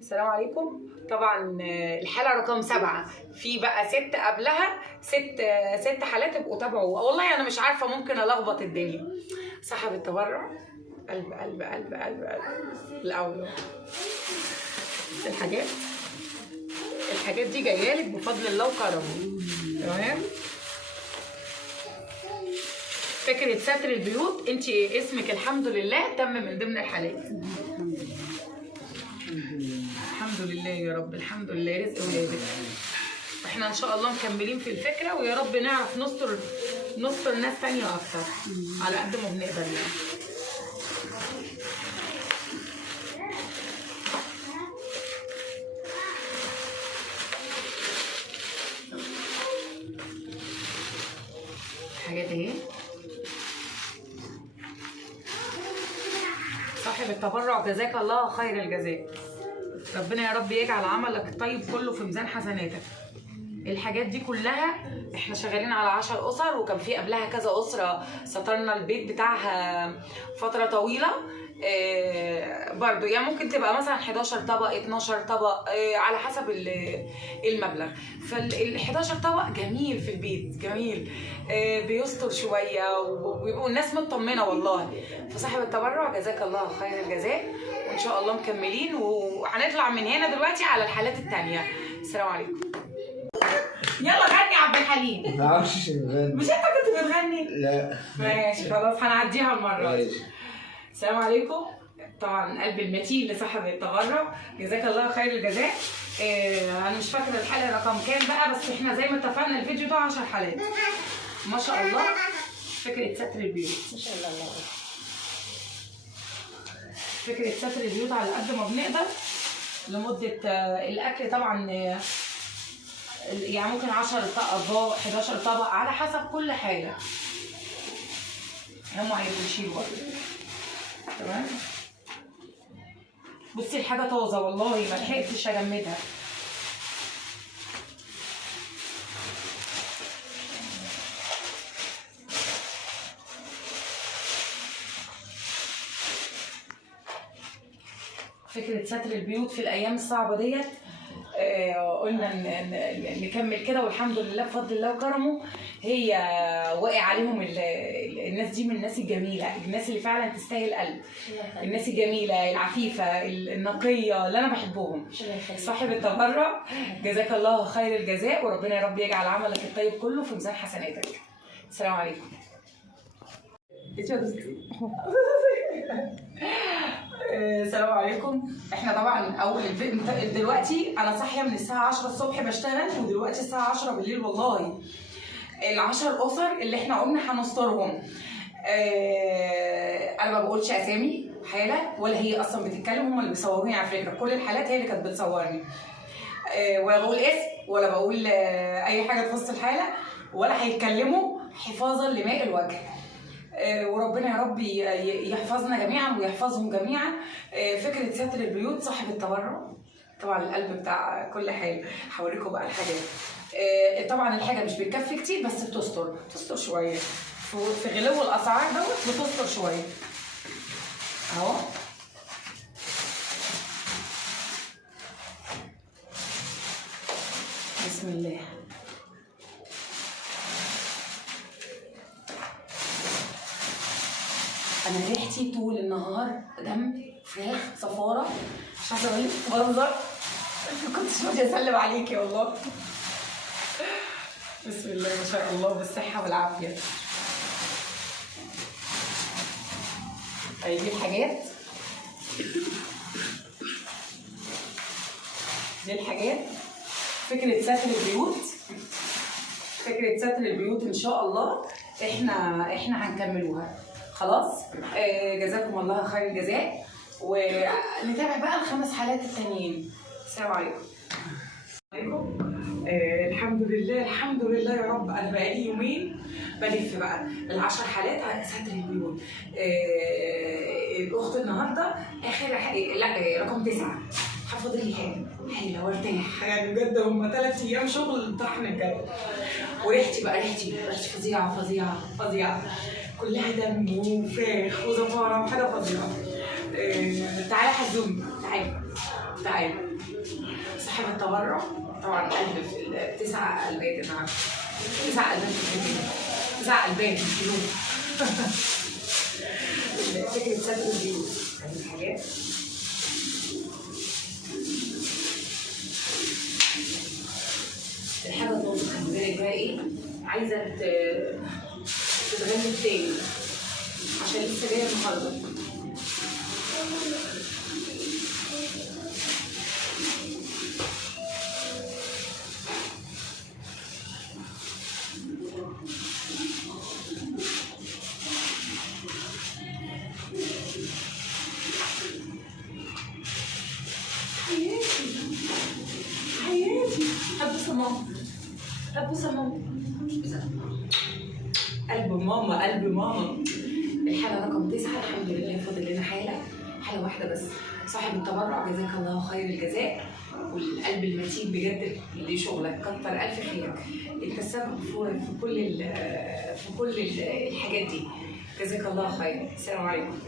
السلام عليكم. طبعا الحالة رقم 7 في بقى 6 قبلها 6 حالات، ابقوا تابعوا. والله انا مش عارفة، ممكن الخبط الدنيا. صاحب التبرع قلب قلب قلب قلب قلب الاول. الحاجات دي جايه لك بفضل الله وكرمه. تمام. فكرة ستر البيوت، انت اسمك الحمد لله تم من ضمن الحالات. الحمد لله يا رب، الحمد لله. رزق ولادك. احنا ان شاء الله مكملين في الفكرة، ويا رب نعرف نستر ناس تانية اكتر على قد ما بنقدر يعني. الحاجات اهي. صاحب التبرع جزاك الله خير الجزاء. ربنا يا رب يجعل عملك الطيب كله في ميزان حسناتك. الحاجات دي كلها احنا شغالين على 10 اسر، وكان في قبلها كذا اسره سترنا البيت بتاعها فتره طويله. برضو يعني ممكن تبقى مثلا 11 طبق 12 طبق على حسب المبلغ. فال 11 طبق جميل في البيت، جميل بيستر شويه وبيبقوا الناس مطمنه والله. فصاحب التبرع جزاك الله خير الجزاء، وان شاء الله مكملين، وهنطلع من هنا دلوقتي على الحالات الثانيه. السلام عليكم. يلا غني يا عبد الحليم. ما اعرفش اغني. مش انت كنت بتغني؟ لا ماشي خلاص، هنعديها المره دي. السلام عليكم. طبعا قلب المتين لصاحب التبرع جزاك الله خير الجزاء. انا مش فاكره الحلقه رقم كام بقى، بس احنا زي ما اتفقنا الفيديو ده 10 حالات ما شاء الله. فكره ستر البيوت ما شاء الله. فكره ستر البيوت على قد ما بنقدر لمده الاكل طبعا. يعني ممكن 10 طبق 11 طبق على حسب كل حاجه. هم هيبقوا يشيلوا. تمام. بصي الحاجه طازه والله، ما لحقتش اجمدها. فكره ستر البيوت في الايام الصعبه ديت، قلنا نكمل كده، والحمد لله بفضل الله وكرمه. هي واقع عليهم الناس دي من الناس الجميله، الناس اللي فعلا تستاهل قلب، الناس الجميله العفيفه النقيه اللي انا بحبهم. صاحب التبرع جزاك الله خير الجزاء، وربنا يا رب يجعل عملك الطيب كله في ميزان حسناتك. السلام عليكم. السلام عليكم. احنا طبعا اول دلوقتي انا صاحيه من الساعه 10 الصبح بشتغل، ودلوقتي الساعه 10 بالليل. والله ال10 اسر اللي احنا قلنا هنسترهم. انا ما بقولش اسامي حاله، ولا هي اصلا بتتكلم، هم اللي بيصوروني على فكره. كل الحالات هي اللي كانت بتصورني، ولا بقول اسم ولا بقول اي حاجه تخص الحاله، ولا هيتكلموا حفاظا لماء الوجه. وربنا يا رب يحفظنا جميعا ويحفظهم جميعا. فكره ستر البيوت صاحب التبرع طبعا القلب بتاع كل حاجه. هوريكم بقى الحاجات. طبعا الحاجه مش بتكفي كتير، بس بتستر شويه في غلو الاسعار دوت، بتستر شويه اهو. بسم الله. انا ريحتي طول النهار دم فراخ صفاره، مش عارفه اقول لك منظر. ما كنتش راضيه اسلم عليكي والله. بسم الله ما شاء الله، بالصحه والعافيه. دي الحاجات، فكره ستر البيوت. فكره ستر البيوت ان شاء الله احنا هنكملوها خلاص. جزاكم الله خير الجزاء، ونتابع بقى ال5 حالات التانيين. السلام عليكم. الحمد لله الحمد لله يا رب. انا بقالي يومين بلف بقى ال10 حالات على ستر البيوت. الاخت النهارده اخر لا رقم 9. هفضل لي حاله وارتاح يعني بجد. هم 3 ايام شغل طحن الجو. وريحتي بقى ريحتي فظيعه فظيعه فظيعه، كلها دم وفراخ وزفاره وحاجه فظيعه. تعالى حزومي تعالى. تعالى. صاحب التبرع طبعا قلب في 9 قلبات انا عارفه. 9 قلبات في الفيديو. 9 قلبات مش قلوب. فكرة ستر البيوت يعني الحاجات الحاجة تنضف. خلي بالك بقى ايه، عايزة تتغلف تاني عشان لسه جاية النهارده. هتبوس ماما، هتبوس ماما، قلب ماما، قلب ماما. الحالة رقم 9 الحمد لله فاضل لنا حالة واحدة بس. صاحب التبرع جزاك الله خير الجزاء، والقلب المتين بجد اللي شغلك كتر ألف خيرك. انت السبب في كل الحاجات دي. جزاك الله خير. السلام عليكم.